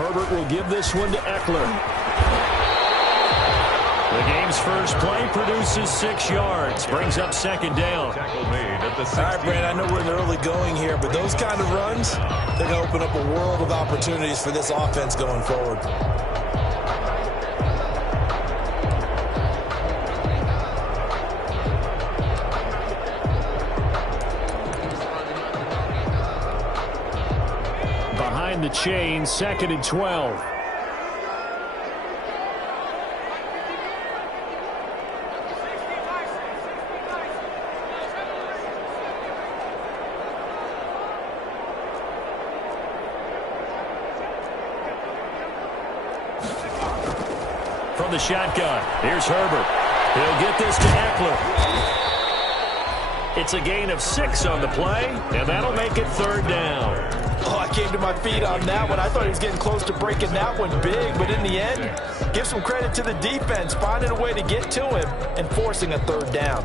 Herbert will give this one to Eckler. The game's first play produces 6 yards, brings up second down. Tackle made at the 16. All right, Brand, I know we're in the early going here, but those kind of runs, they're going to open up a world of opportunities for this offense going forward. Behind the chain, 2nd and 12. From the shotgun, here's Herbert. He'll get this to Eckler. It's a gain of 6 on the play, and that'll make it 3rd down. Oh, I came to my feet on that one. I thought he was getting close to breaking that one big, but in the end, give some credit to the defense, finding a way to get to him and forcing a 3rd down.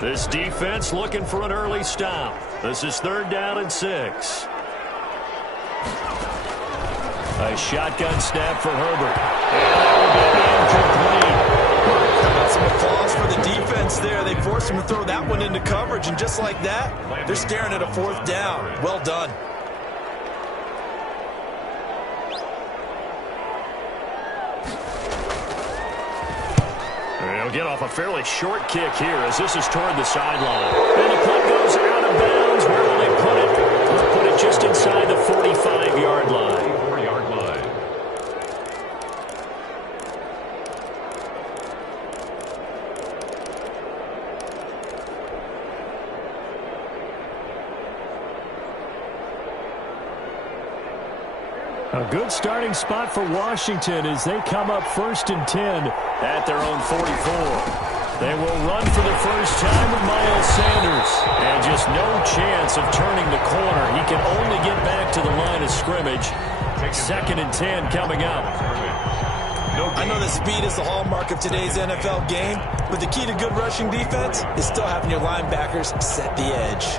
This defense looking for an early stop. This is 3rd down and 6. A shotgun snap for Herbert. And some applause for the defense there. They forced him to throw that one into coverage, and just like that, they're staring at a 4th down. Well done. He'll get off a fairly short kick here as this is toward the sideline. And the punt goes out of bounds. Where will they put it? They'll put it just inside the 45-yard line. 4-yard line. A good starting spot for Washington as they come up 1st and 10 at their own 44. They will run for the first time with Miles Sanders. And just no chance of turning the corner. He can only get back to the line of scrimmage. 2nd and 10 coming up. I know that speed is the hallmark of today's NFL game, but the key to good rushing defense is still having your linebackers set the edge.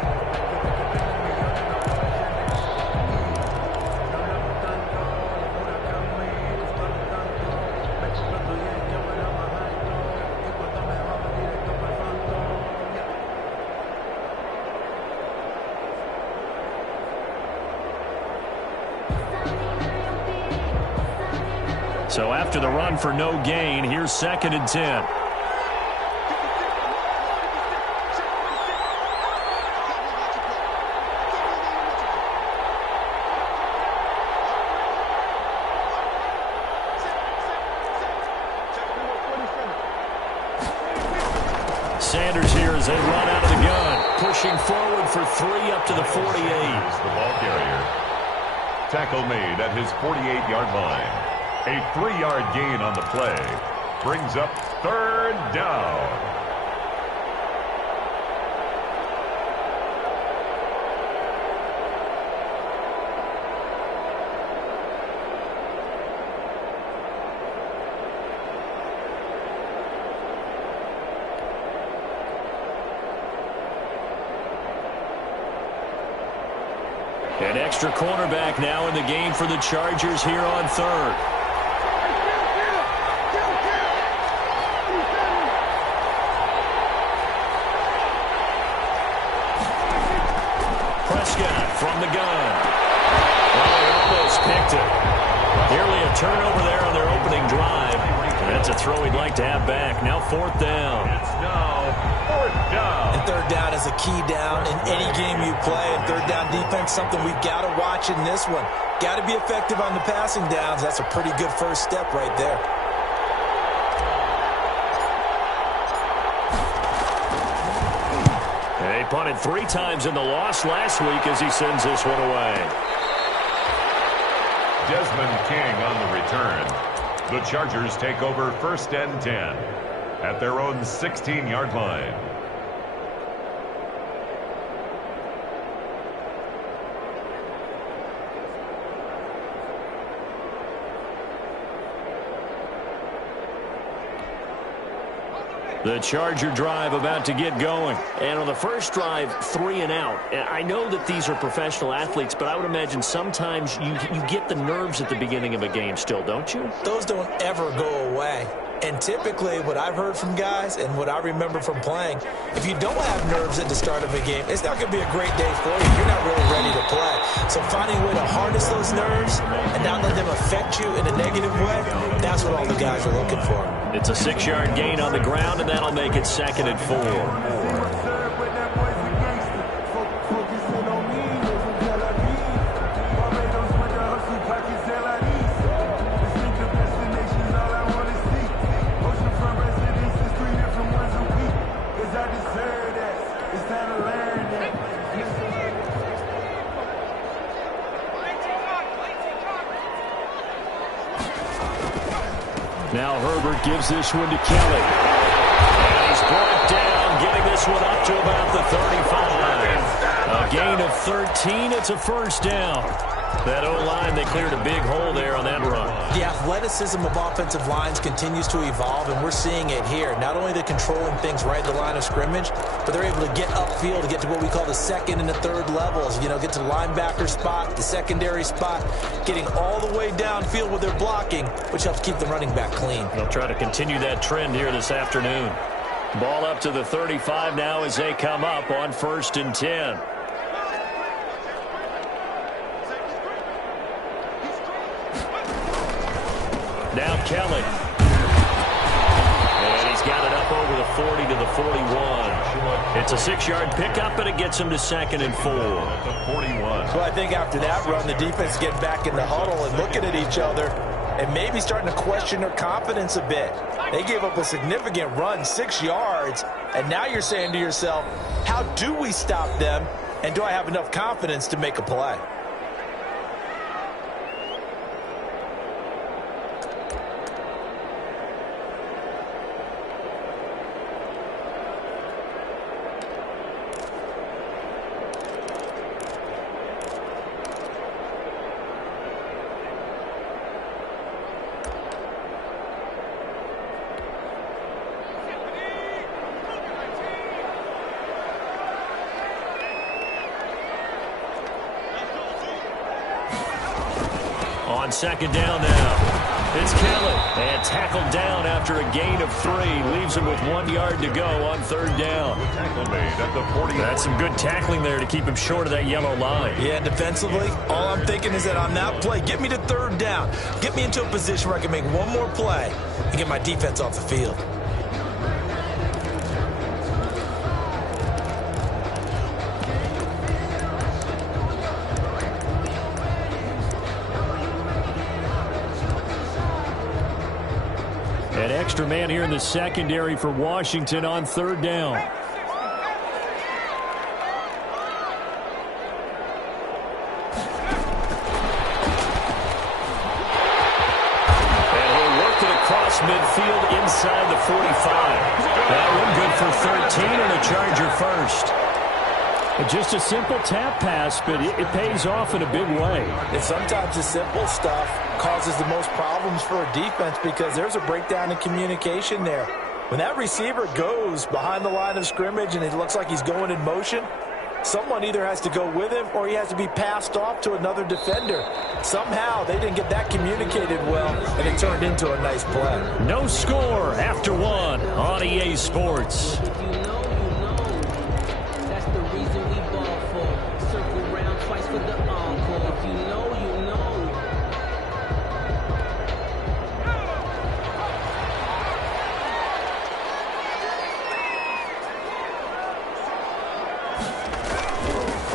So after the run for no gain, here's 2nd and 10. Sanders here as they run out of the gun. Pushing forward for 3 up to the 48. The ball carrier. Tackle made at his 48-yard line. A 3-yard gain on the play brings up 3rd down. An extra cornerback now in the game for the Chargers here on 3rd. From the gun. Well, they almost picked it. Nearly a turnover there on their opening drive. And that's a throw he'd like to have back. Now 4th down. It's now 4th down. And 3rd down is a key down in any game you play. And 3rd down defense, something we've got to watch in this one. Got to be effective on the passing downs. That's a pretty good first step right there. He punted 3 times in the loss last week as he sends this one away. Desmond King on the return. The Chargers take over 1st and 10 at their own 16-yard line. The Charger drive about to get going. And on the first drive, 3 and out. I know that these are professional athletes, but I would imagine sometimes you get the nerves at the beginning of a game still, don't you? Those don't ever go away. And typically what I've heard from guys and what I remember from playing, if you don't have nerves at the start of a game, it's not going to be a great day for you. You're not really ready to play. So finding a way to harness those nerves and not let them affect you in a negative way, that's what all the guys are looking for. It's a 6-yard gain on the ground, and that'll make it 2nd and 4. Now Herbert gives this one to Kelly. And he's brought down, getting this one up to about the 35. A gain of 13. It's a first down. That O-line, they cleared a big hole there on that run. The athleticism of offensive lines continues to evolve, and we're seeing it here. Not only are they controlling things right at the line of scrimmage, but they're able to get upfield to get to what we call the second and the third levels. You know, get to the linebacker spot, the secondary spot, getting all the way downfield with their blocking, which helps keep the running back clean. They'll try to continue that trend here this afternoon. Ball up to the 35 now as they come up on 1st and 10. Now Kelly. And he's got it up over the 40 to the 41. It's a 6-yard pickup, and it gets him to 2nd and 4. So I think after that run, the defense getting back in the huddle and looking at each other and maybe starting to question their confidence a bit. They gave up a significant run, 6 yards, and now you're saying to yourself, how do we stop them, and do I have enough confidence to make a play? On 2nd down now, it's Kelly. And tackled down after a gain of 3. Leaves him with 1 yard to go on 3rd down. Tackle made at the 40. That's some good tackling there to keep him short of that yellow line. Yeah, defensively, all I'm thinking is that on that play, get me to 3rd down. Get me into a position where I can make one more play and get my defense off the field. An extra man here in the secondary for Washington on 3rd down. And he'll work it across midfield inside the 45. That one good for 13 and a Charger first. Just a simple tap pass, but it pays off in a big way. And sometimes the simple stuff causes the most problems for a defense because there's a breakdown in communication there. When that receiver goes behind the line of scrimmage and it looks like he's going in motion, someone either has to go with him or he has to be passed off to another defender. Somehow they didn't get that communicated well, and it turned into a nice play. No score after 1 on EA Sports.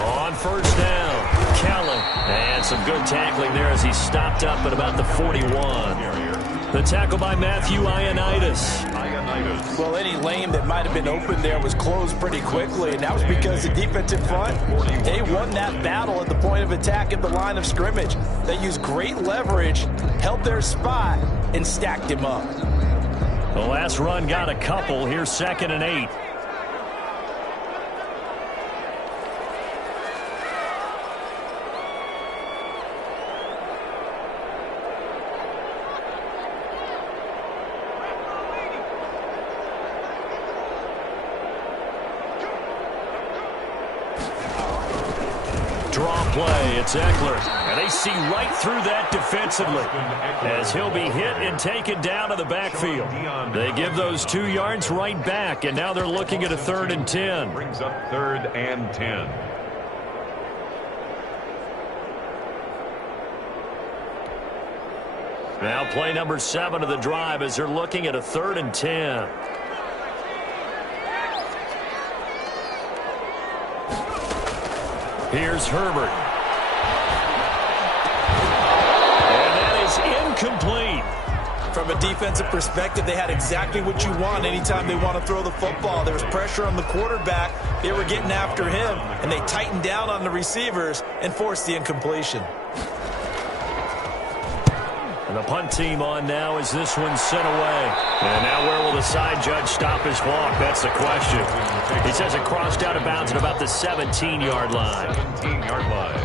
On 1st down, Kelly. And some good tackling there as he stopped up at about the 41. The tackle by Matthew Ioannidis. Well, any lane that might have been open there was closed pretty quickly, and that was because the defense in front, they won that battle at the point of attack at the line of scrimmage. They used great leverage, held their spot, and stacked him up. The last run got a couple. Here's 2nd and 8. play. It's Eckler. And they see right through that defensively as he'll be hit and taken down to the backfield. They give those 2 yards right back, and now they're looking at a 3rd and 10. Brings up 3rd and 10. Now play number 7 of the drive as they're looking at a 3rd and 10. Here's Herbert. And that is incomplete. From a defensive perspective, they had exactly what you want anytime they want to throw the football. There was pressure on the quarterback. They were getting after him, and they tightened down on the receivers and forced the incompletion. And the punt team on now as this one's sent away. And now where will the side judge stop his clock? That's the question. He says it crossed out of bounds at about the 17-yard line. 17-yard line.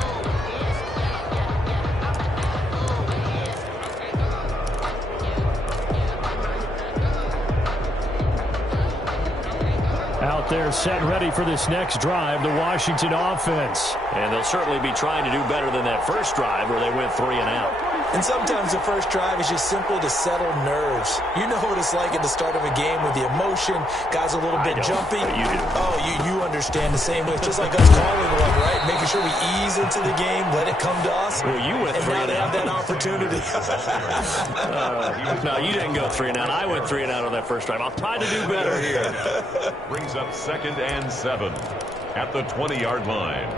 Out there set and ready for this next drive, the Washington offense. And they'll certainly be trying to do better than that first drive where they went 3 and out. And sometimes the first drive is just simply to settle nerves. You know what it's like at the start of a game with the emotion. Guys a little bit jumpy. You do. Oh, you understand the same way. It's just like us calling one, right? Making sure we ease into the game, let it come to us. Well, you went 3 and now they have that out. opportunity. No, you didn't go 3 and out. I went 3 and out on that first drive. I'll try to do better here. Brings up 2nd and 7 at the 20-yard line.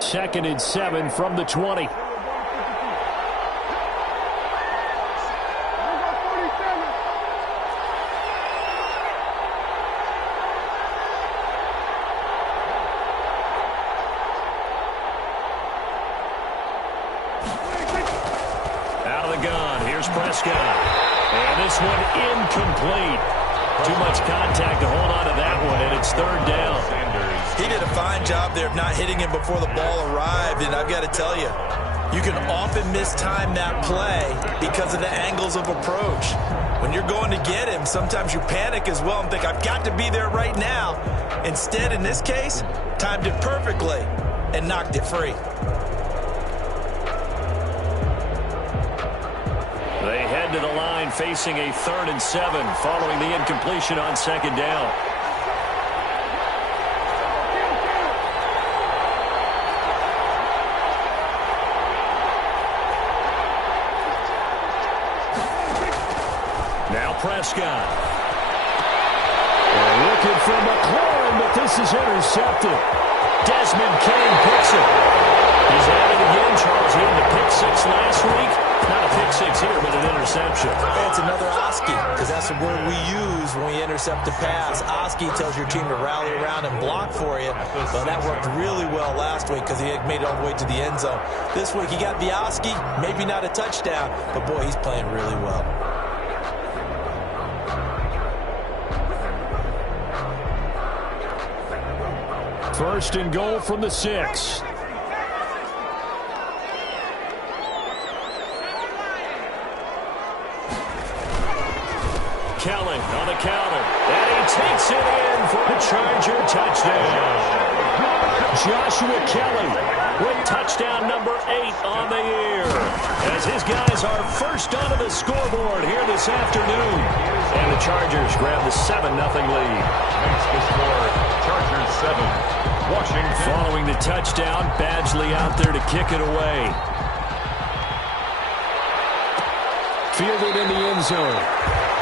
2nd and 7 from the 20. Out of the gun. Here's Prescott. And this one incomplete. Too much contact to hold on to that one, and it's 3rd down. He did a fine job there of not hitting him before the ball arrived, and I've got to tell you, you can often mistime that play because of the angles of approach. When you're going to get him, sometimes you panic as well and think, I've got to be there right now. Instead, in this case, timed it perfectly and knocked it free. They head to the line facing a 3rd and 7 following the incompletion on 2nd down. Now Prescott. They're looking for McLaurin, but this is intercepted. Desmond King picks it. He's at it again. Charles, he had the pick 6 last week. Not a pick 6 here, but an interception. It's another Oski, because that's the word we use when we intercept a pass. Oski tells your team to rally around and block for you. Well, that worked really well last week because he had made it all the way to the end zone. This week he got the Oski, maybe not a touchdown, but boy, he's playing really well. First and goal from the 6. Kelly on the counter. And he takes it in for a Charger touchdown. Joshua Kelly with touchdown number 8 on the year. As his guys are first onto the scoreboard here this afternoon. And the Chargers grab the 7-0 lead. Makes the score Chargers 7. Washington. Following the touchdown, Badgley out there to kick it away. Fielded in the end zone.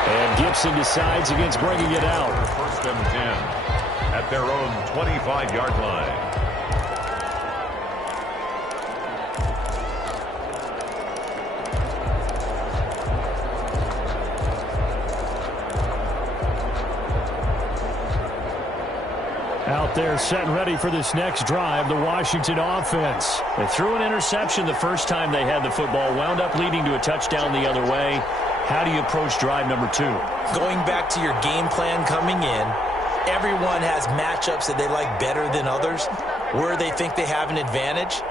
And Gibson decides against bringing it out. 1st and 10 at their own 25-yard line. Out there set and ready for this next drive, the Washington offense. They threw an interception the first time they had the football, wound up leading to a touchdown the other way. How do you approach drive number 2? Going back to your game plan coming in, everyone has matchups that they like better than others, where they think they have an advantage.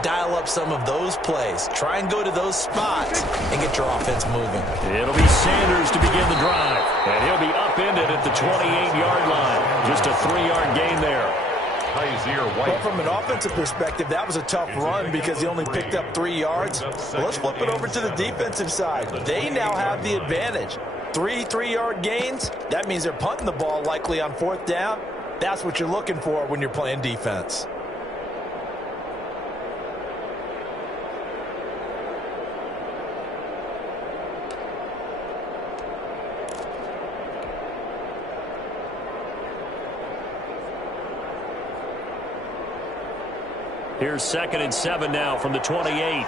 Dial up some of those plays. Try and go to those spots and get your offense moving. It'll be Sanders to begin the drive. And he'll be upended at the 28-yard line. Just a 3-yard gain there. Well, from an offensive perspective, that was a tough run because he only picked up 3 yards. Well, let's flip it over to the defensive side. They now have the advantage. 3 3-yard gains, that means they're punting the ball likely on 4th down. That's what you're looking for when you're playing defense. Here's 2nd and 7 now from the 28.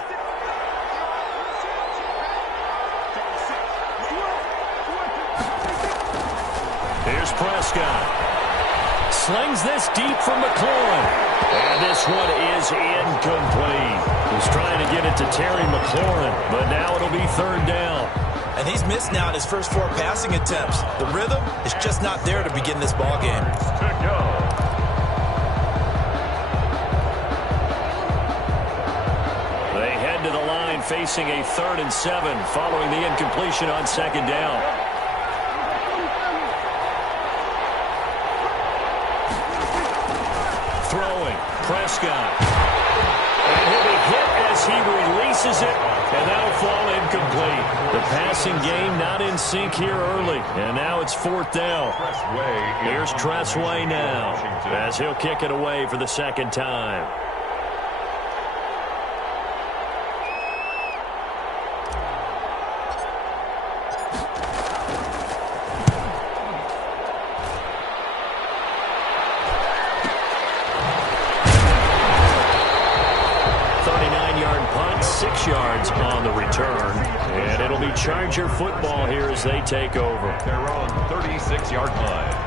Here's Prescott. Slings this deep from McLaurin. And this one is incomplete. He's trying to get it to Terry McLaurin, but now it'll be 3rd down. And he's missed now in his first 4 passing attempts. The rhythm is just not there to begin this ball game. To go. To the line facing a 3rd and 7 following the incompletion on 2nd down. Throwing, Prescott. And he'll be hit as he releases it, and that'll fall incomplete. The passing game not in sync here early, and now it's 4th down. Here's Tressway now as he'll kick it away for the 2nd time. Yards on the return, and it'll be Charger football here as they take over. They're on 36-yard line.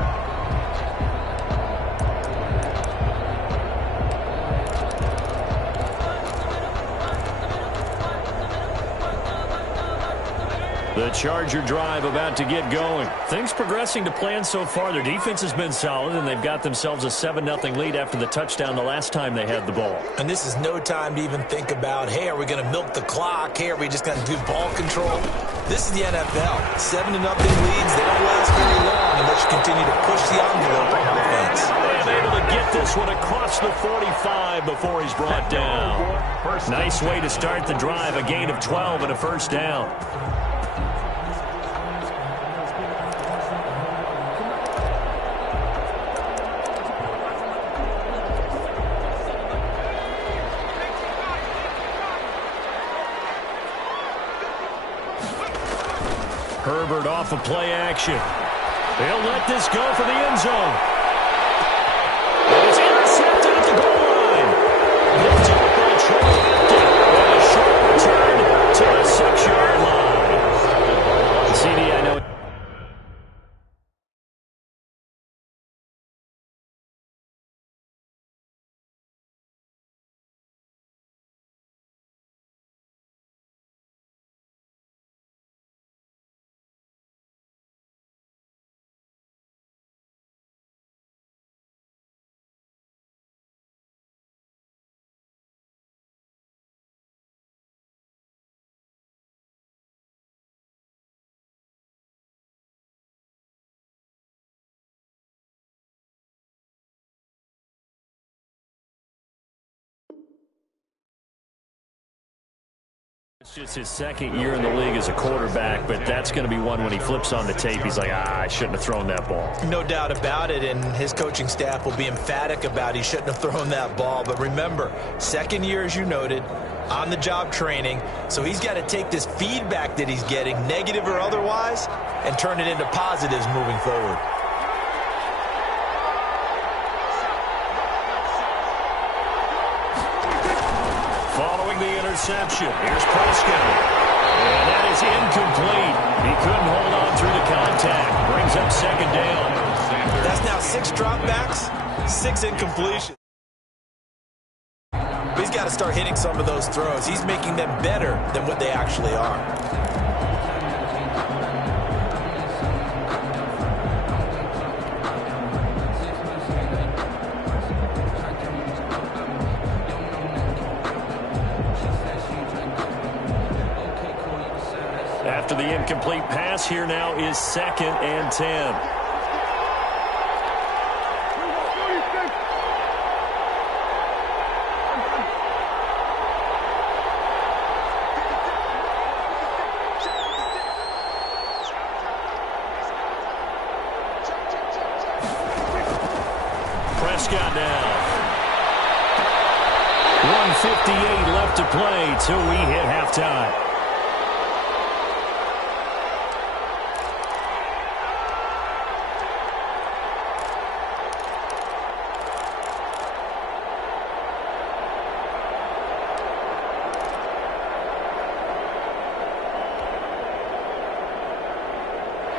The Charger drive about to get going. Things progressing to plan so far. Their defense has been solid, and they've got themselves a 7-0 lead after the touchdown the last time they had the ball. And this is no time to even think about, hey, are we going to milk the clock? Hey, are we just going to do ball control? This is the NFL. 7-0 leads, they don't last very long unless you continue to push the envelope on offense. And able to get this one across the 45 before he's brought down. Nice way to start the drive, a gain of 12 and a 1st down. Herbert off of play action. They'll let this go for the end zone. And it's intercepted at the goal line. Picked up by Troy Hampton. And a short return to the 6-yard line. CD, I know. It's just his 2nd year in the league as a quarterback, but that's going to be one when he flips on the tape. He's like, I shouldn't have thrown that ball. No doubt about it, and his coaching staff will be emphatic about he shouldn't have thrown that ball. But remember, 2nd year, as you noted, on-the-job training, so he's got to take this feedback that he's getting, negative or otherwise, and turn it into positives moving forward. Interception. Here's Prescott. And that is incomplete. He couldn't hold on through the contact. Brings up 2nd down. That's now 6 dropbacks, 6 incompletions. He's got to start hitting some of those throws. He's making them better than what they actually are. After the incomplete pass, here now is 2nd and 10. Prescott now. 1:58 left to play till we hit halftime.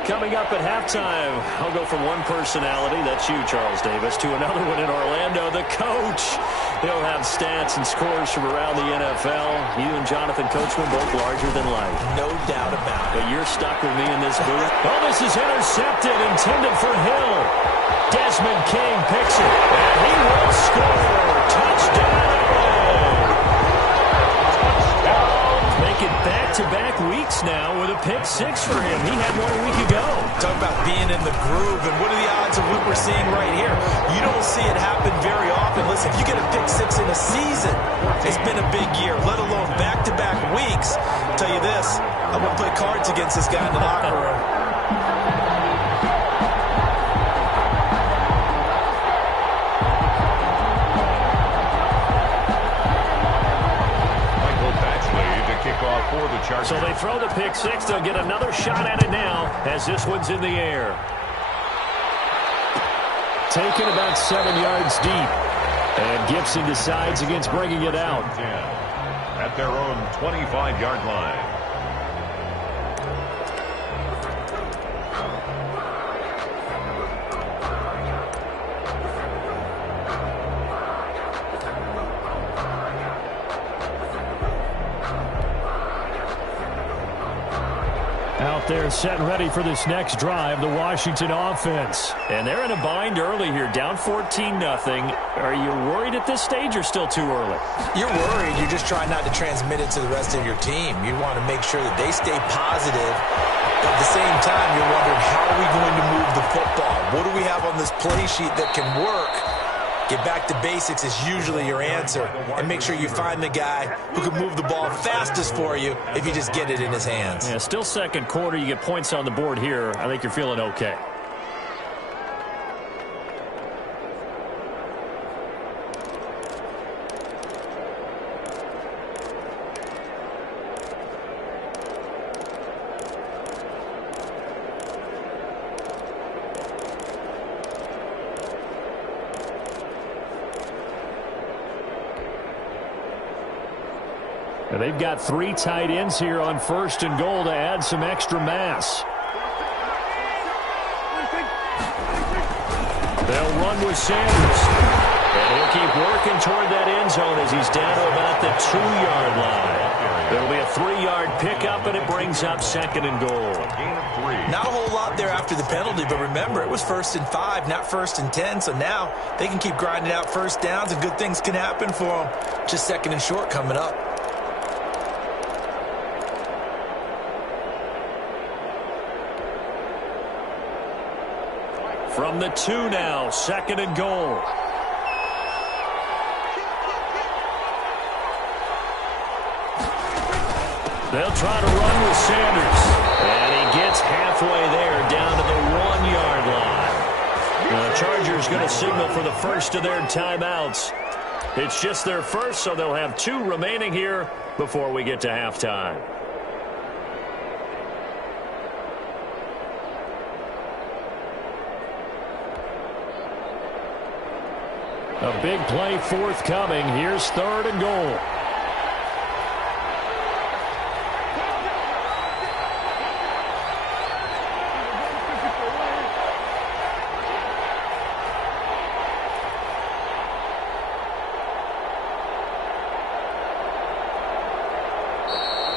Coming up at halftime, I'll go from one personality, that's you, Charles Davis, to another one in Orlando, the coach. He'll have stats and scores from around the NFL. You and Jonathan Coachman both larger than life. No doubt about it. But you're stuck with me in this booth. Oh, this is intercepted, intended for Hill. Desmond King picks it, and he will score. Touchdown. Make it back-to-back weeks now with a pick six for him. He had one a week ago. Talk about being in the groove, and what are the odds of what we're seeing right here? You don't see it happen very often. Listen, if you get a pick six in a season, it's been a big year, let alone back-to-back weeks. I'll tell you this, I'm going to play cards against this guy in the locker room. For the Chargers. So they throw the pick six. They'll get another shot at it now as this one's in the air. Taken about 7 yards deep. And Gibson decides against bringing it out. At their own 25-yard line. Out there set and ready for this next drive, the Washington offense. And they're in a bind early here, down 14-0. Are you worried at this stage or still too early? You're worried. You're just trying not to transmit it to the rest of your team. You want to make sure that they stay positive. But at the same time, you're wondering, how are we going to move the football? What do we have on this play sheet that can work? Get back to basics is usually your answer. And make sure you find the guy who can move the ball fastest for you if you just get it in his hands. Yeah, still second quarter. You get points on the board here. I think you're feeling okay. They've got 3 tight ends here on 1st and goal to add some extra mass. They'll run with Sanders. And he'll keep working toward that end zone as he's down to about the 2-yard line. There'll be a 3-yard pickup, and it brings up 2nd and goal. Not a whole lot there after the penalty, but remember, it was 1st and 5, not 1st and 10, so now they can keep grinding out first downs, and good things can happen for them. Just 2nd and short coming up. From the 2 now, 2nd and goal. They'll try to run with Sanders. And he gets halfway there, down to the 1-yard line. The Chargers going to signal for the first of their timeouts. It's just their first, so they'll have 2 remaining here before we get to halftime. A big play forthcoming. Here's 3rd and goal.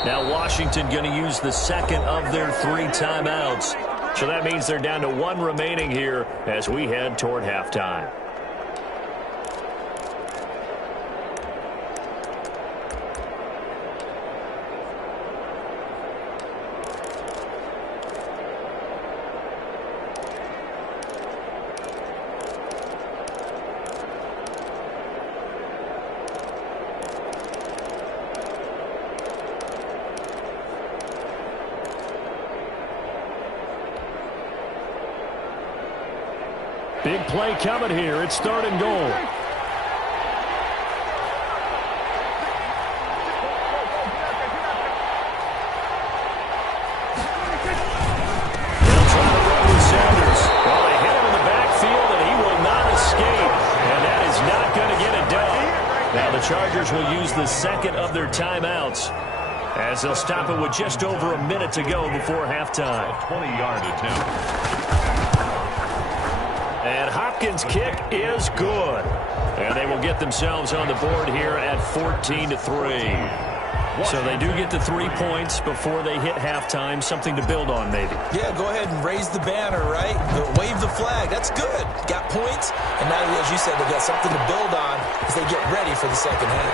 Now Washington going to use the 2nd of their 3 timeouts. So that means they're down to 1 remaining here as we head toward halftime. Big play coming here. It's 3rd and goal. Chargers will use the second of their timeouts as they'll stop it with just over a minute to go before halftime. 20-yard attempt. And Hopkins' kick is good. And they will get themselves on the board here at 14-3. So they do get the 3 points before they hit halftime. Something to build on, maybe. Yeah, go ahead and raise the banner, right? Wave the flag. That's good. Got points. And now, as you said, they got something to build on as they get ready for the second half.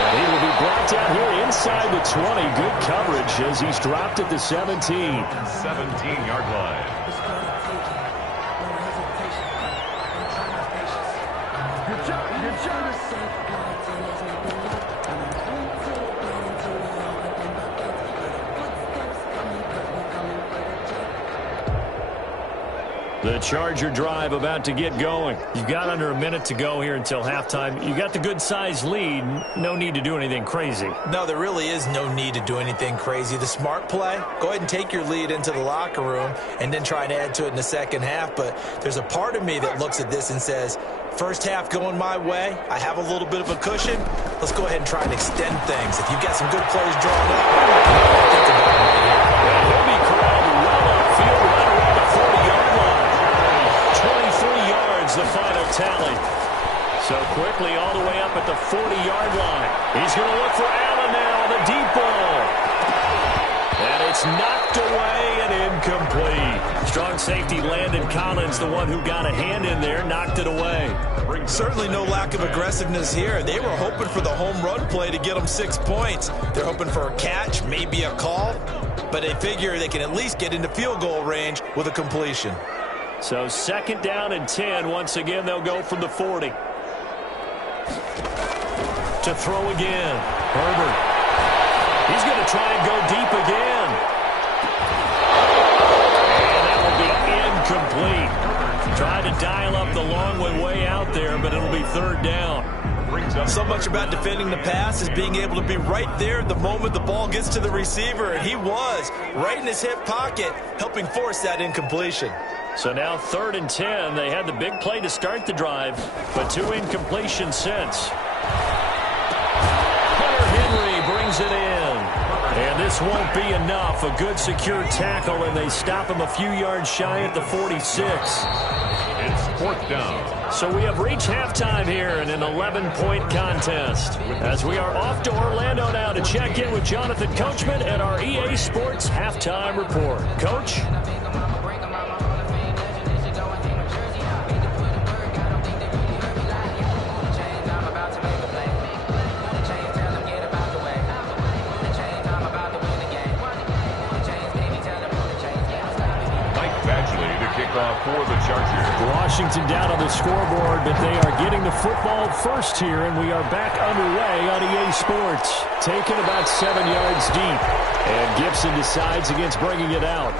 And he will be brought down here inside the 20. Good coverage as he's dropped at the 17. 17-yard line. Good job. Good job. The Charger drive about to get going. You've got under a minute to go here until halftime. You got the good-sized lead. No need to do anything crazy. No, there really is no need to do anything crazy. The smart play, go ahead and take your lead into the locker room and then try and add to it in the second half. But there's a part of me that looks at this and says, first half going my way, I have a little bit of a cushion. Let's go ahead and try and extend things. If you've got some good plays drawn up, think about it right here. He'll be corralled well upfield right around the 40-yard line. 23 yards, the final tally. So quickly all the way up at the 40-yard line. He's going to look for Allen now, the deep ball. And it's knocked away and incomplete. Strong safety Landon Collins, the one who got a hand in there, knocked it away. Certainly no lack of aggressiveness here. They were hoping for the home run play to get them 6 points. They're hoping for a catch, maybe a call, but they figure they can at least get into field goal range with a completion. So 2nd down and 10. Once again, they'll go from the 40. To throw again. Herbert. He's going to try and go deep again. And that will be incomplete. Trying to dial up the long way out there, but it'll be 3rd down. So much about defending the pass is being able to be right there the moment the ball gets to the receiver, and he was right in his hip pocket, helping force that incompletion. So now 3rd and 10. They had the big play to start the drive, but 2 incompletions since. Hunter Henry brings it in. And this won't be enough. A good secure tackle, and they stop him a few yards shy at the 46. It's 4th down. So we have reached halftime here in an 11-point contest. As we are off to Orlando now to check in with Jonathan Coachman at our EA Sports Halftime Report. Coach? For the Chargers. Washington down on the scoreboard, but they are getting the football first here, and we are back underway on EA Sports. Taken about 7 yards deep, and Gibson decides against bringing it out.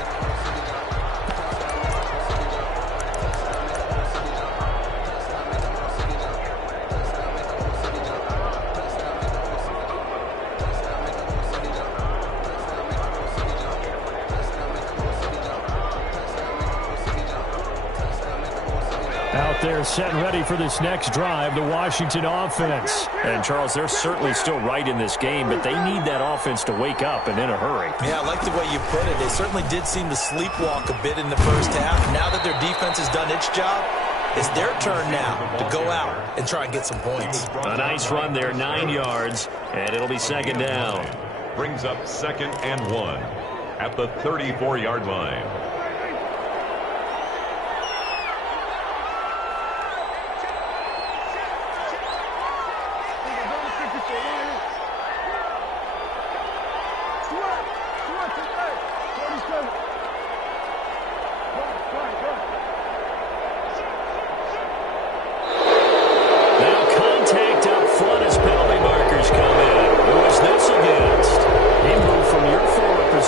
They're set and ready for this next drive, the Washington offense. And, Charles, they're certainly still right in this game, but they need that offense to wake up and in a hurry. Yeah, I like the way you put it. They certainly did seem to sleepwalk a bit in the first half. Now that their defense has done its job, it's their turn now to go out and try and get some points. A nice run there, 9 yards, and it'll be 2nd down. Brings up 2nd and 1 at the 34-yard line.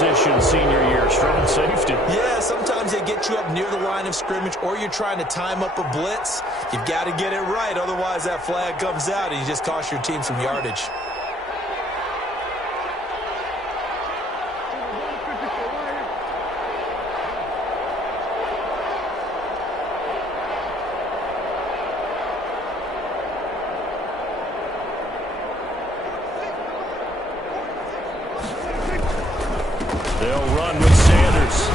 position senior year. Strong safety. Yeah, sometimes they get you up near the line of scrimmage, or you're trying to time up a blitz. You've got to get it right, otherwise that flag comes out and you just cost your team some yardage. They'll run with Sanders.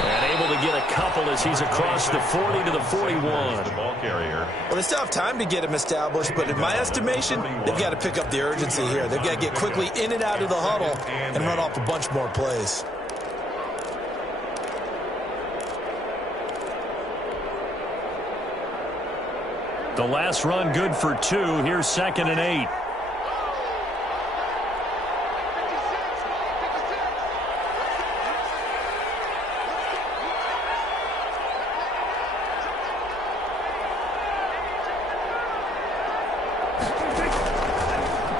And able to get a couple as he's across the 40 to the 41. The ball carrier. Well, they still have time to get him established, but in my estimation, they've got to pick up the urgency here. They've got to get quickly in and out of the huddle and run off a bunch more plays. The last run good for 2. Here's 2nd and 8.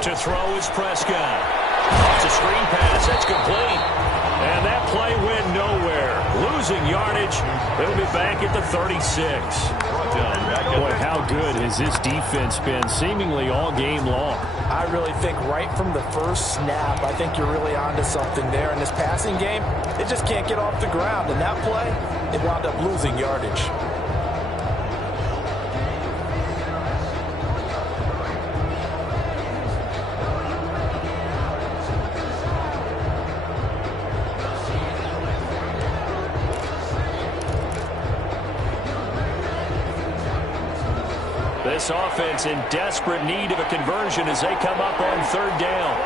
To throw is Prescott. It's a screen pass. That's complete. And that play went nowhere. Losing yardage. They'll be back at the 36. Boy, how good has this defense been seemingly all game long? I really think right from the first snap, I think you're really onto something there. In this passing game, they just can't get off the ground. And that play, they wound up losing yardage. This offense in desperate need of a conversion as they come up on 3rd down.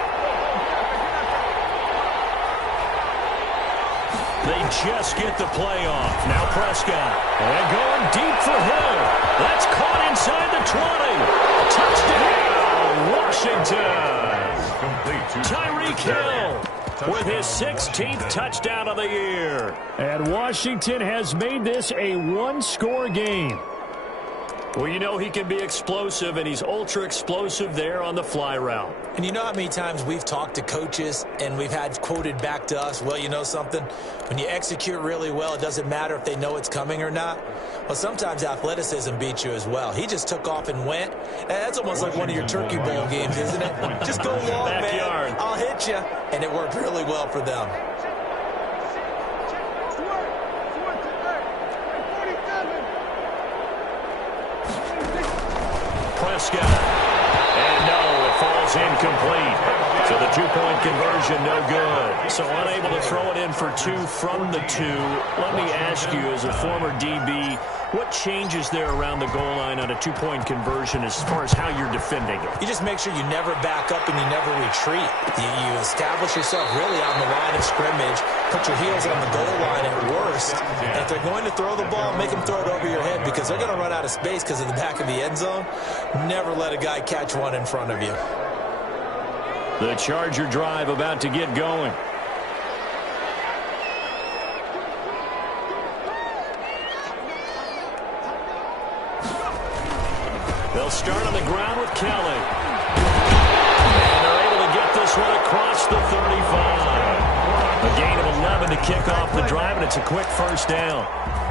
They just get the play off. Now Prescott. And going deep for Hill. That's caught inside the 20. Touchdown, Washington. Tyreek Hill with his 16th touchdown of the year. And Washington has made this a one-score game. Well, you know he can be explosive, and he's ultra-explosive there on the fly route. And you know how many times we've talked to coaches and we've had quoted back to us, well, you know something? When you execute really well, it doesn't matter if they know it's coming or not. Well, sometimes athleticism beats you as well. He just took off and went. That's almost like one of your Turkey Bowl games, isn't it? Just go long, man. I'll hit you. And it worked really well for them. Prescott. And no, it falls incomplete. So the 2-point conversion, no good. So unable to throw it in for 2 from the 2. Let me ask you, as a former DB, what changes there around the goal line on a 2-point conversion as far as how you're defending it? You just make sure you never back up and you never retreat. You establish yourself really on the line of scrimmage, put your heels on the goal line at worst, and if they're going to throw the ball, make them throw it over your head because they're going to run out of space because of the back of the end zone. Never let a guy catch one in front of you. The Charger drive about to get going. They'll start on the ground with Kelly. And they're able to get this one across the 35. A gain of 11 to kick off the drive, and it's a quick first down.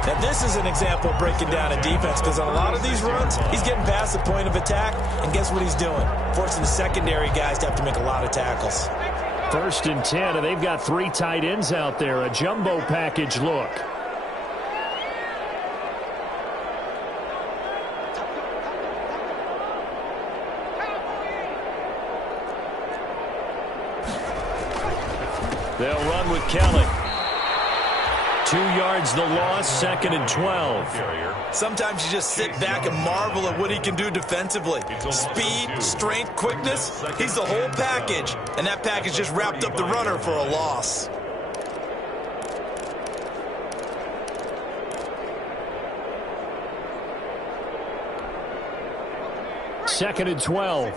Now, this is an example of breaking down a defense because on a lot of these runs, he's getting past the point of attack, and guess what he's doing? Forcing the secondary guys to have to make a lot of tackles. 1st and 10, and they've got 3 tight ends out there. A jumbo package look. They'll run with Kelly. 2 yards the loss, 2nd and 12. Sometimes you just sit back and marvel at what he can do defensively. Speed, strength, quickness, he's the whole package. And that package just wrapped up the runner for a loss. Second and 12.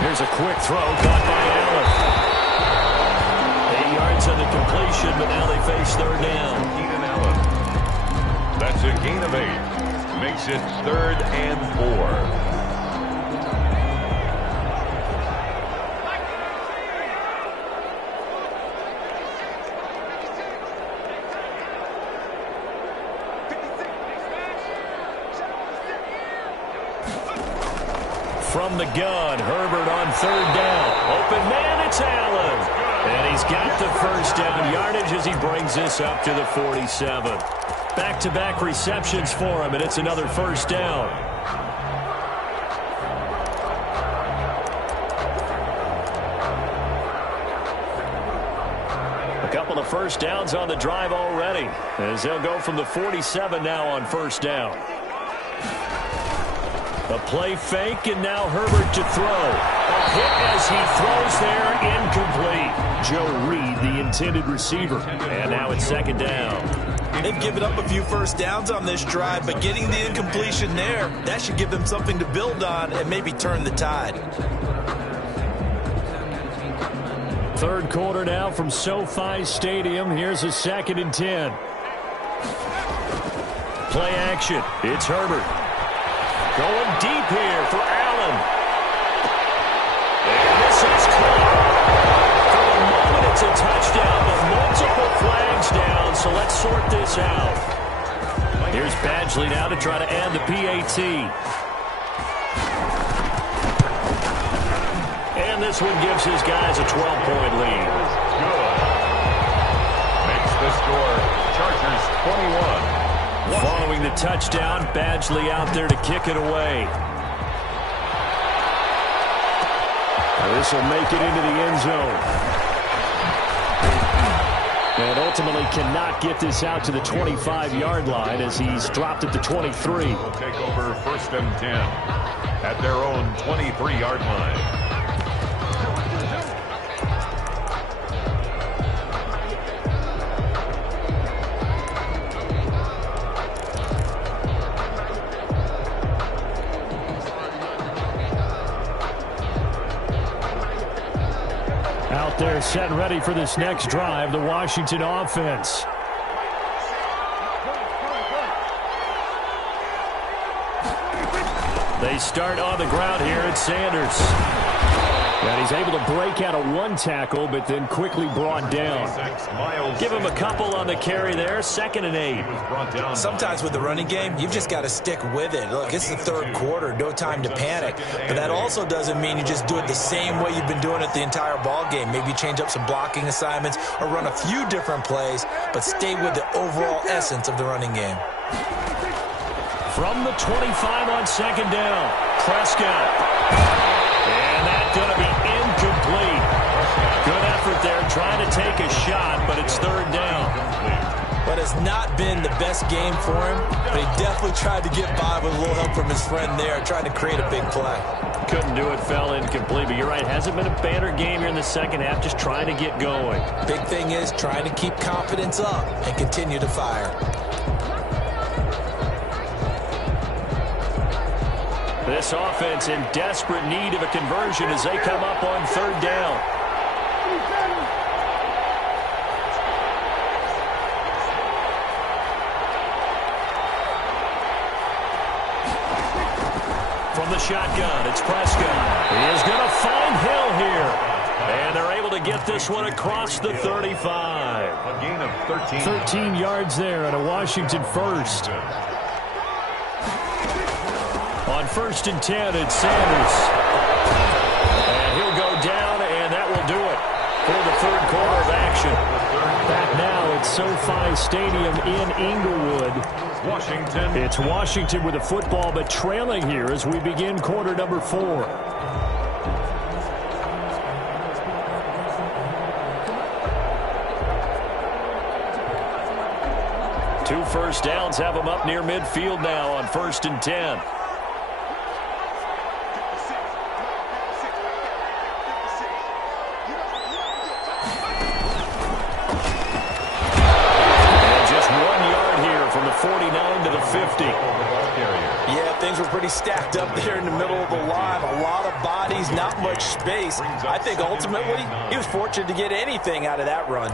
Here's a quick throw caught by Allen. 8 yards on the completion, but now they face 3rd down. Keenan Allen. That's a gain of 8. Makes it 3rd and 4. From the gun, Herbert on 3rd down. Open man, it's Allen. And he's got the first down yardage as he brings this up to the 47. Back-to-back receptions for him, and it's another first down. A couple of first downs on the drive already, as they'll go from the 47 now on first down. A play fake, and now Herbert to throw. A hit as he throws there, incomplete. Joe Reed, the intended receiver. And now it's 2nd down. They've given up a few first downs on this drive, but getting the incompletion there, that should give them something to build on and maybe turn the tide. 3rd quarter now from SoFi Stadium. Here's a 2nd and 10. Play action. It's Herbert. Going deep here for Allen. And this is caught. For the moment, it's a touchdown, but multiple flags down, so let's sort this out. Here's Badgley now to try to add the PAT. And this one gives his guys a 12-point lead. Good. Makes the score Chargers 21. Following the touchdown, Badgley out there to kick it away. This will make it into the end zone. And ultimately cannot get this out to the 25-yard line as he's dropped at the 23. Will take over 1st and 10 at their own 23-yard line. They're set and ready for this next drive, the Washington offense. They start on the ground here at Sanders. And he's able to break out of one tackle, but then quickly brought down. Give him a couple on the carry there, 2nd and 8. Sometimes with the running game, you've just got to stick with it. Look, it's the 3rd quarter, no time to panic. But that also doesn't mean you just do it the same way you've been doing it the entire ball game. Maybe change up some blocking assignments or run a few different plays, but stay with the overall essence of the running game. From the 25 on 2nd down, Prescott. And that's going to be incomplete. Good effort there, trying to take a shot, but it's 3rd down. But it's not been the best game for him, but he definitely tried to get by with a little help from his friend there, trying to create a big play. Couldn't do it, fell incomplete, but you're right, hasn't been a banner game here in the 2nd half, just trying to get going. Big thing is trying to keep confidence up and continue to fire. This offense in desperate need of a conversion as they come up on 3rd down. From the shotgun, it's Prescott. He is going to find Hill here. And they're able to get this one across the 35. A gain of 13. 13 yards there and a Washington first. On 1st and 10, it's Sanders. And he'll go down, and that will do it for the 3rd quarter of action. Back now at SoFi Stadium in Inglewood. Washington. It's Washington with a football, but trailing here as we begin quarter number 4. Two first downs have them up near midfield now on 1st and 10. From the 49 to the 50. Yeah, things were pretty stacked up there in the middle of the line. A lot of bodies, not much space. I think ultimately he was fortunate to get anything out of that run.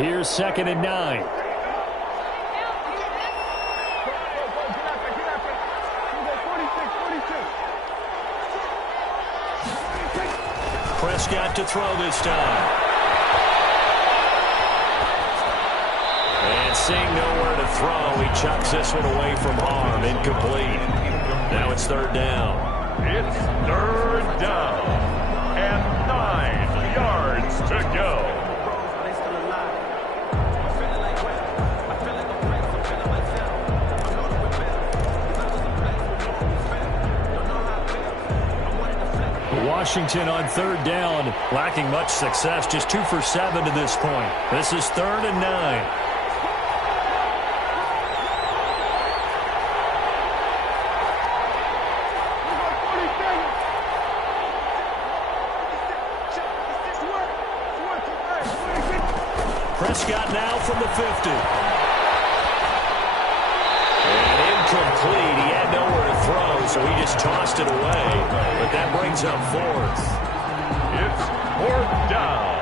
Here's 2nd and 9. Prescott to throw this time. And seeing nowhere to throw, he chucks this one away from harm. Incomplete. Now it's 3rd down. It's 3rd down and 9 yards to go. Washington on 3rd down, lacking much success, just 2 for 7 to this point. This is 3rd and 9. Prescott now from the 50. And incomplete. He had nowhere to throw, so he just tossed it away. But that brings up 4th. It's 4th down.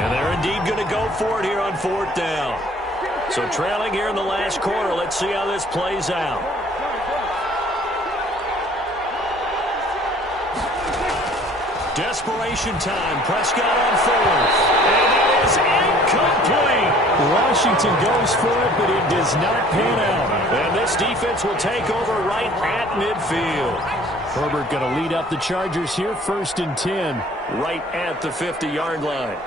And they're indeed going to go for it here on 4th down. So trailing here in the last quarter. Let's see how this plays out. Desperation time. Prescott on 4th. And that is incomplete. Washington goes for it, but it does not pan out. And this defense will take over right at midfield. Herbert going to lead up the Chargers here, 1st and 10. Right at the 50-yard line.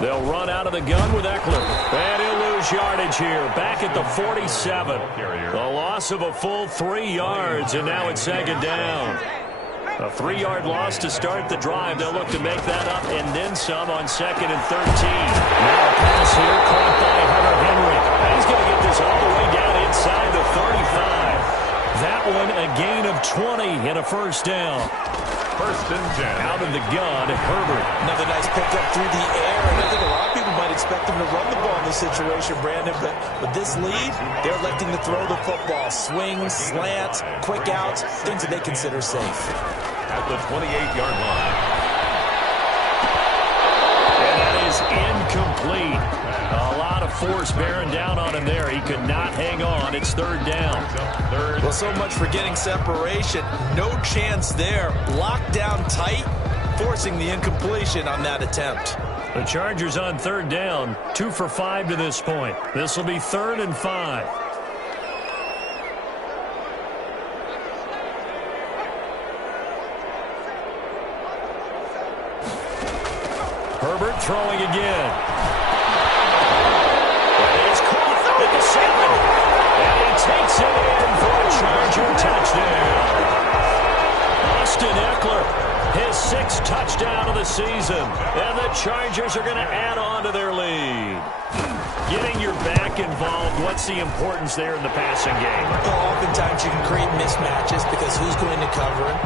They'll run out of the gun with Eckler. And he'll lose yardage here. Back at the 47. A loss of a full 3 yards, and now it's 2nd down. A 3-yard loss to start the drive. They'll look to make that up and then some on 2nd and 13. Now a pass here caught by Hunter Henry. He's going to get this all the way down inside the 35. That one a gain of 20 and a 1st down. 1st and 10. Out of the gun, Herbert. Another nice pickup through the air, and I think a lot of people might expect him to run the ball in this situation, Brandon, but with this lead, they're electing to throw the football. Swings, slants, quick outs, things that they consider safe. At the 28-yard line. And that is incomplete. A lot of force bearing down on him there. He could not hang on. It's 3rd down. Well, so much for getting separation. No chance there. Locked down tight, forcing the incompletion on that attempt. The Chargers on 3rd down, 2 for 5 to this point. This will be 3rd and 5. Herbert throwing again. It's caught at the 7. And he takes it in for a Charger touchdown. Austin Eckler, his 6th touchdown of the season. And the Chargers are going to add on to their lead. Getting your back involved, what's the importance there in the passing game? Well, oftentimes you can create mismatches because who's going to cover him,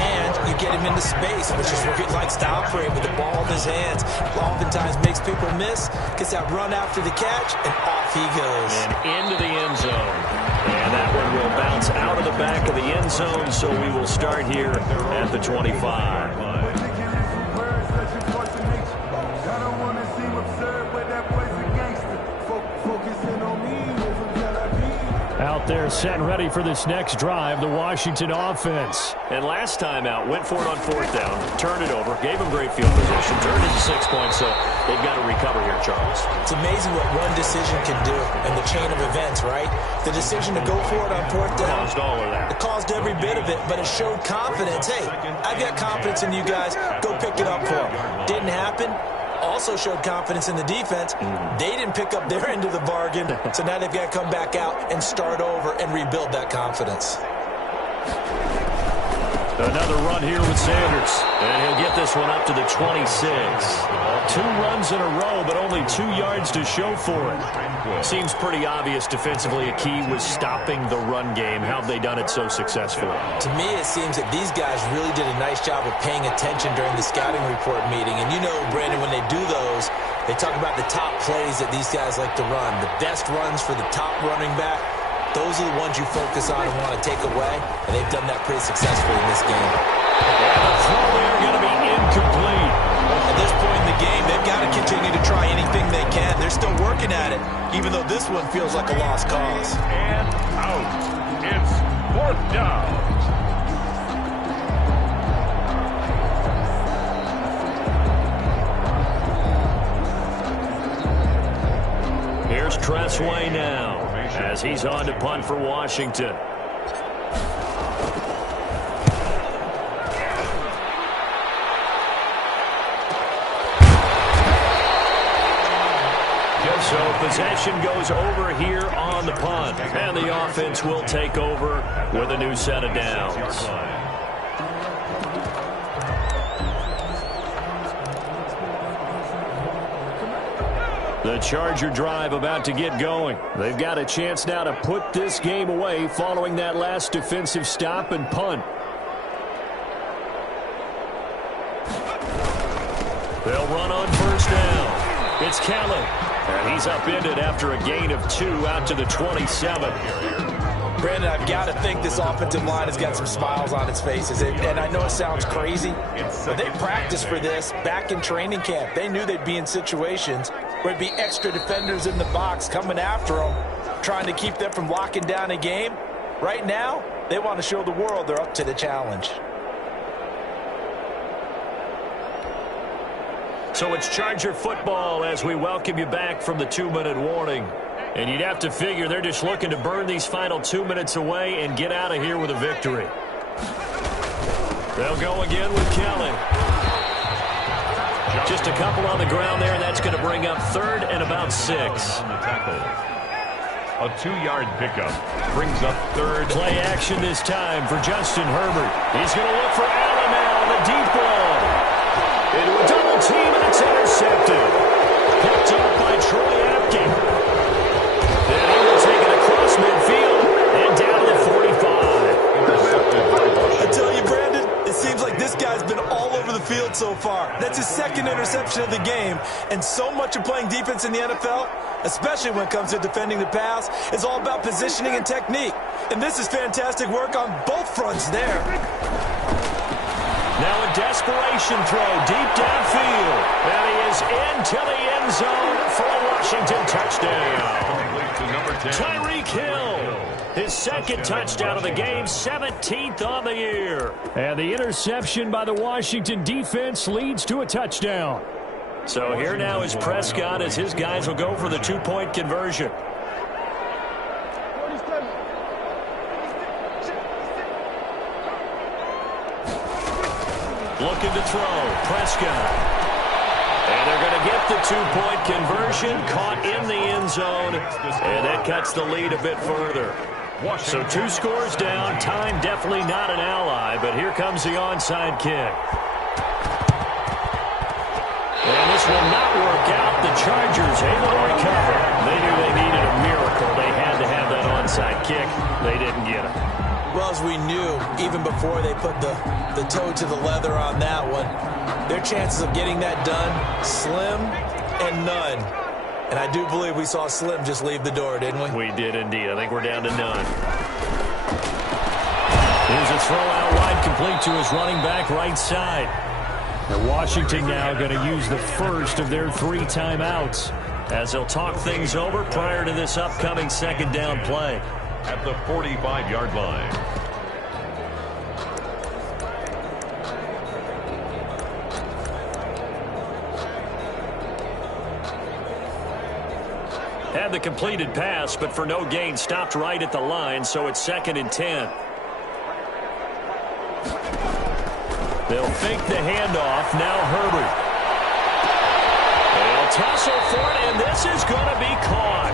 and you get him into space, which is where he likes to operate with the ball in his hands. Oftentimes makes people miss, gets that run after the catch, and off he goes. And into the end zone. And that one will bounce out of the back of the end zone, so we will start here at the 25. Out there set and ready for this next drive, the Washington offense. And last time out, went for it on 4th down, turned it over, gave them great field position, turned it to 6 points, so they've got to recover here, Charles. It's amazing what one decision can do in the chain of events, right? The decision to go for it on 4th down. Caused all of that. It caused every bit of it, but it showed confidence. Hey, I've got confidence in you guys. Go pick it up for them. Didn't happen. Also showed confidence in the defense. They didn't pick up their end of the bargain, so now they've got to come back out and start over and rebuild that confidence. Another run here with Sanders. And he'll get this one up to the 26. 2 runs in a row, but only 2 yards to show for it. Seems pretty obvious defensively a key was stopping the run game. How have they done it so successfully? To me, it seems that these guys really did a nice job of paying attention during the scouting report meeting. And you know, Brandon, when they do those, they talk about the top plays that these guys like to run. The best runs for the top running back. Those are the ones you focus on and want to take away, and they've done that pretty successfully in this game. And the throw there going to be incomplete. At this point in the game, they've got to continue to try anything they can. They're still working at it, even though this one feels like a lost cause. And out. It's 4th down. Here's Tressway now, as he's on to punt for Washington. So possession goes over here on the punt, and the offense will take over with a new set of downs. The Charger drive about to get going. They've got a chance now to put this game away following that last defensive stop and punt. They'll run on 1st down. It's Kelly. And he's upended after a gain of 2 out to the 27. Brandon, I've got to think this offensive line has got some smiles on its faces. And I know it sounds crazy, but they practiced for this back in training camp. They knew they'd be in situations where there'd be extra defenders in the box coming after them, trying to keep them from locking down a game. Right now, they want to show the world they're up to the challenge. So it's Charger football as we welcome you back from the 2-minute warning. And you'd have to figure they're just looking to burn these final 2 minutes away and get out of here with a victory. They'll go again with Kelly. Just a couple on the ground there, and that's going to bring up 3rd and about 6. A 2-yard pickup brings up 3rd. Play action this time for Justin Herbert. He's going to look for Allen now, the deep ball. Into a double team, and it's intercepted. Picked up by Troy Apke. Then he will take it across midfield and down to the 45. I tell you, Brandon, it seems like this guy's been all over the field so far. That's his 2nd interception of the game. And so much of playing defense in the NFL, especially when it comes to defending the pass, is all about positioning and technique. And this is fantastic work on both fronts there. Now a desperation throw deep downfield. And he is into the end zone for a Washington touchdown. Tyreek Hill, his 2nd touchdown of the game, 17th on the year. And the interception by the Washington defense leads to a touchdown. So here now is Prescott as his guys will go for the 2-point conversion. Looking to throw, Prescott. And they're going to get the 2-point conversion, caught in the end zone, and that cuts the lead a bit further. So 2 scores down, time definitely not an ally, but here comes the onside kick. And this will not work out. The Chargers able to recover. They knew they needed a miracle. They had to have that onside kick. They didn't get it. Well, as we knew, even before they put the toe to the leather on that one, their chances of getting that done, slim and none. And I do believe we saw Slim just leave the door, didn't we? We did indeed. I think we're down to none. Here's a throw out wide, complete to his running back right side. And Washington now going to use the first of their 3 timeouts as they'll talk things over prior to this upcoming 2nd down play. At the 45-yard line. Had the completed pass, but for no gain, stopped right at the line, so it's 2nd and 10. They'll fake the handoff. Now Herbert. They'll tussle for it, and this is going to be caught.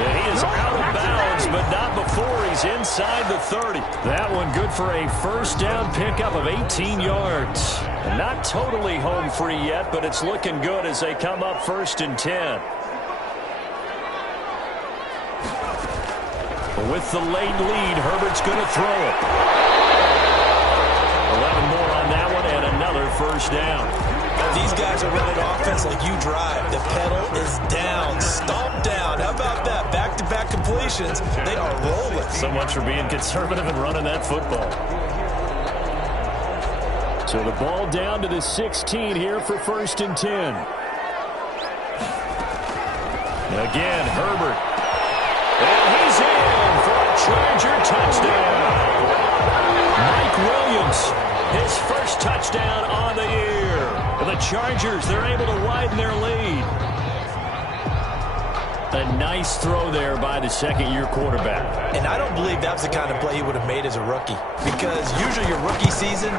And he is out of bounds but not before he's inside the 30. That one good for a first down pickup of 18 yards. Not totally home free yet, but it's looking good as they come up 1st and 10. With the late lead, Herbert's going to throw it. 11 more on that one and another first down. These guys are running offense like you drive. The pedal is down, stomp down. How about that? Back-to-back completions. They are rolling. So much for being conservative and running that football. So the ball down to the 16 here for 1st and 10. Again, Herbert. And he's in for a Charger touchdown. Mike Williams, his first touchdown on the year. And the Chargers, they're able to widen their lead. A nice throw there by the second-year quarterback. And I don't believe that was the kind of play he would have made as a rookie. Because usually your rookie season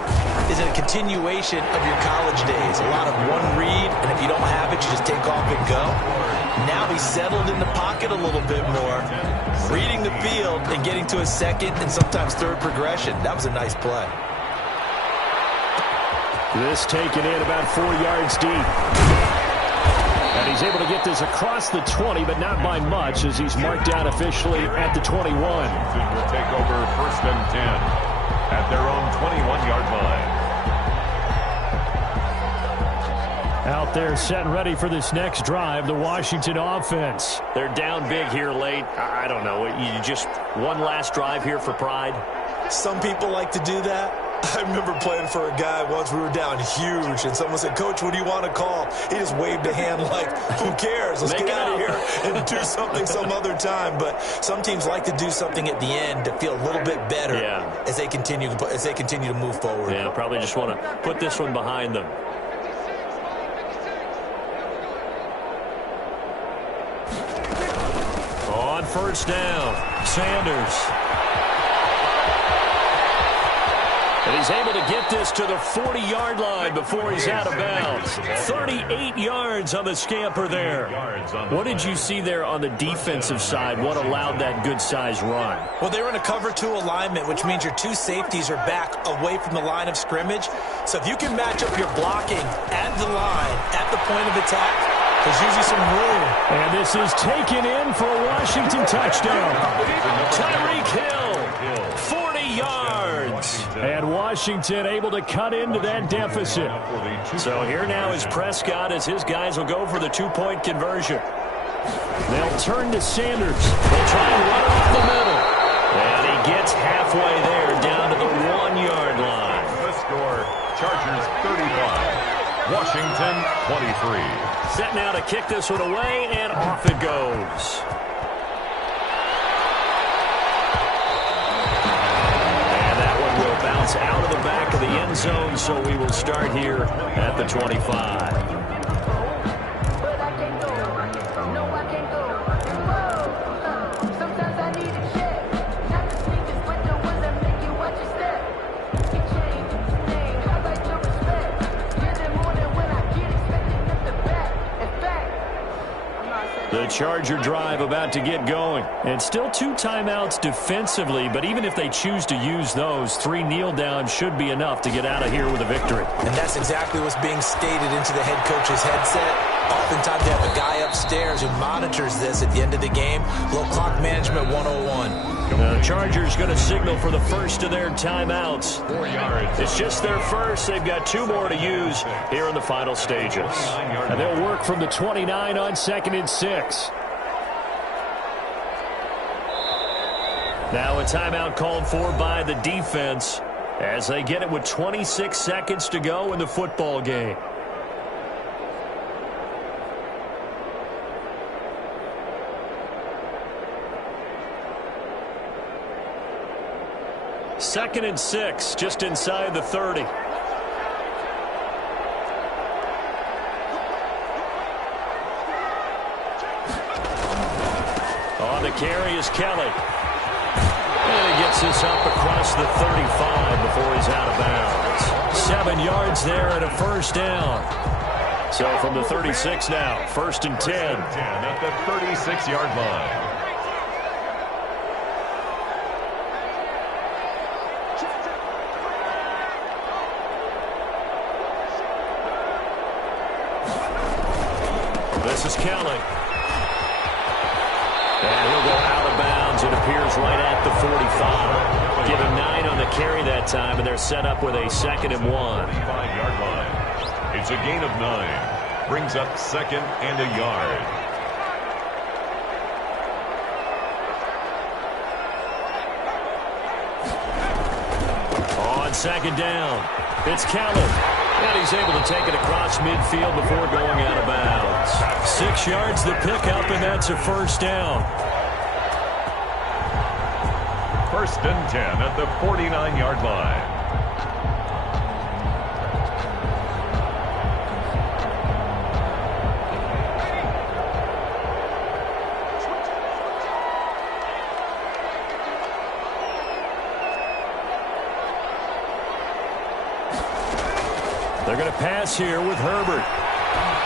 is a continuation of your college days. A lot of one read, and if you don't have it, you just take off and go. Now he's settled in the pocket a little bit more, reading the field and getting to a second and sometimes third progression. That was a nice play. This taken in about 4 yards deep. And he's able to get this across the 20, but not by much, as he's marked down officially at the 21. Washington will take over 1st and 10 at their own 21-yard line. Out there set and ready for this next drive, the Washington offense. They're down big here late. I don't know. You just one last drive here for pride? Some people like to do that. I remember playing for a guy once. We were down huge, and someone said, "Coach, what do you want to call?" He just waved a hand like, who cares? Let's get out of here and do something some other time. But some teams like to do something at the end to feel a little bit better as they continue to move forward. Yeah, probably just want to put this one behind them. On 1st down, Sanders. And he's able to get this to the 40-yard line before he's out of bounds. 38 yards on the scamper there. What did you see there on the defensive side? What allowed that good-sized run? Well, they were in a cover 2 alignment, which means your 2 safeties are back away from the line of scrimmage. So if you can match up your blocking at the line, at the point of attack, there's usually some room. And this is taken in for a Washington touchdown. Tyreek Hill, 40 yards. And Washington able to cut into that deficit. So here now is Prescott as his guys will go for the 2-point conversion. They'll turn to Sanders. They'll try and run off the middle. And he gets halfway there down to the 1-yard line. The score, Chargers 35, Washington 23. Set now to kick this one away, and off it goes. And that one will bounce out of the back of the end zone, so we will start here at the 25. The Charger drive about to get going. And still 2 timeouts defensively, but even if they choose to use those, 3 kneel downs should be enough to get out of here with a victory. And that's exactly what's being stated into the head coach's headset. Oftentimes they have a guy upstairs who monitors this at the end of the game. Little clock management 101. The Chargers going to signal for the first of their timeouts. 4 yards. It's just their first. They've got 2 more to use here in the final stages. And they'll work from the 29 on 2nd and 6. Now a timeout called for by the defense as they get it with 26 seconds to go in the football game. Second and 6, just inside the 30. On the carry is Kelly. And he gets this up across the 35 before he's out of bounds. 7 yards there and a first down. So from the 36 now, 1st and 10. At the 36-yard line. This is Kelly. And he'll go out of bounds. It appears right at the 45. Give him 9 on the carry that time, and they're set up with a 2nd and 1. 5-yard line. It's a gain of 9. Brings up 2nd and a yard. On 2nd down, it's Kelly. And he's able to take it across midfield before going out of bounds. 6 yards the pickup, and that's a 1st down. 1st and 10 at the 49-yard line. They're going to pass here with Herbert.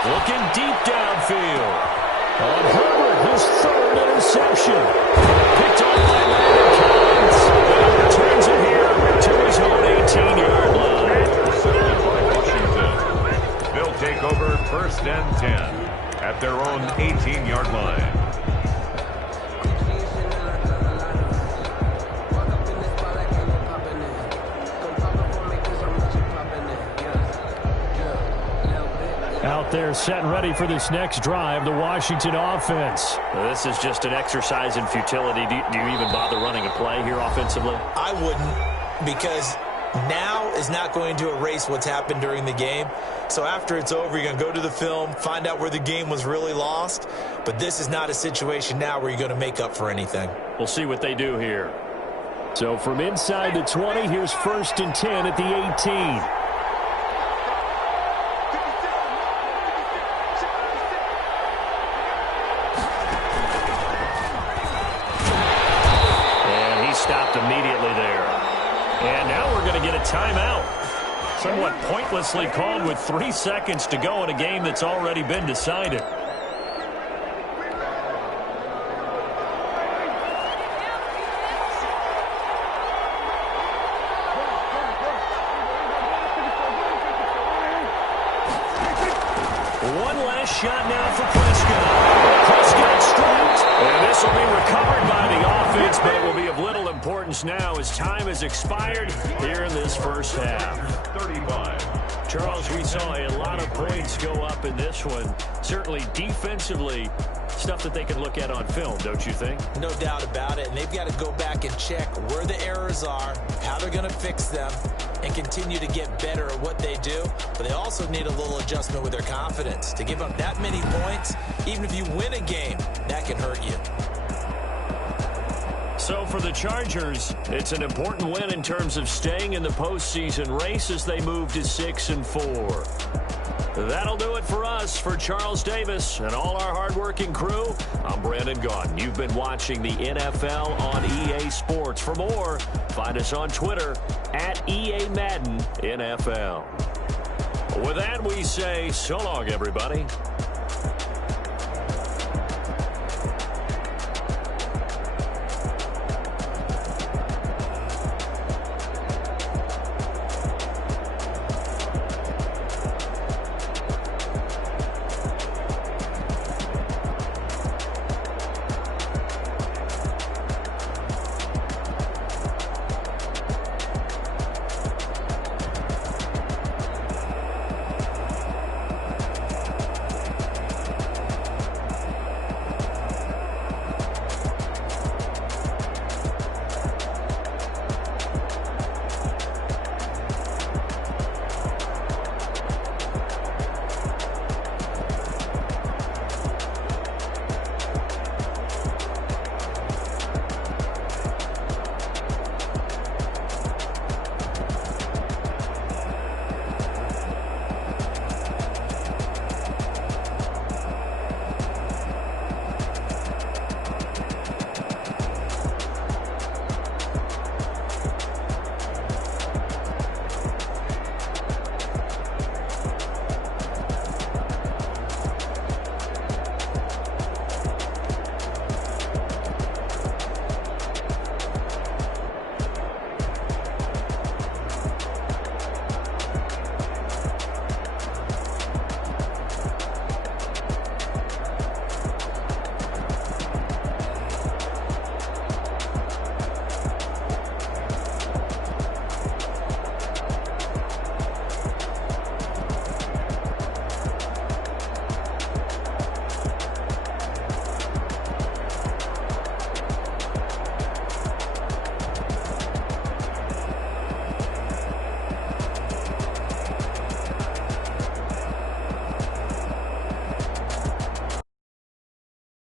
Looking deep downfield. On Herbert, his 3rd interception. Picked off by Landon Collins. And returns it here to his own 18-yard line. Washington. They'll take over 1st and 10 at their own 18-yard line. Out there set and ready for this next drive, the Washington offense. This is just an exercise in futility. Do you even bother running a play here offensively? I wouldn't, because now is not going to erase what's happened during the game. So after it's over, you're going to go to the film, find out where the game was really lost. But this is not a situation now where you're going to make up for anything. We'll see what they do here. So from inside the 20, here's 1st and 10 at the 18. Immediately there. And now we're going to get a timeout. Somewhat pointlessly called with 3 seconds to go in a game that's already been decided. One last shot now for Prescott. Prescott strikes. And this will be recovered by the offense, but it will be of little importance now as time has expired here in this first half. 35. Charles, we saw a lot of points go up in this one. Certainly defensively, stuff that they can look at on film, don't you think? No doubt about it. And they've got to go back and check where the errors are, how they're going to fix them, and continue to get better at what they do. But they also need a little adjustment with their confidence. To give up that many points, even if you win a game, that can hurt you. So for the Chargers, it's an important win in terms of staying in the postseason race as they move to 6-4. That'll do it for us. For Charles Davis and all our hardworking crew, I'm Brandon Gaudin. You've been watching the NFL on EA Sports. For more, find us on Twitter at EA Madden NFL. With that, we say so long, everybody.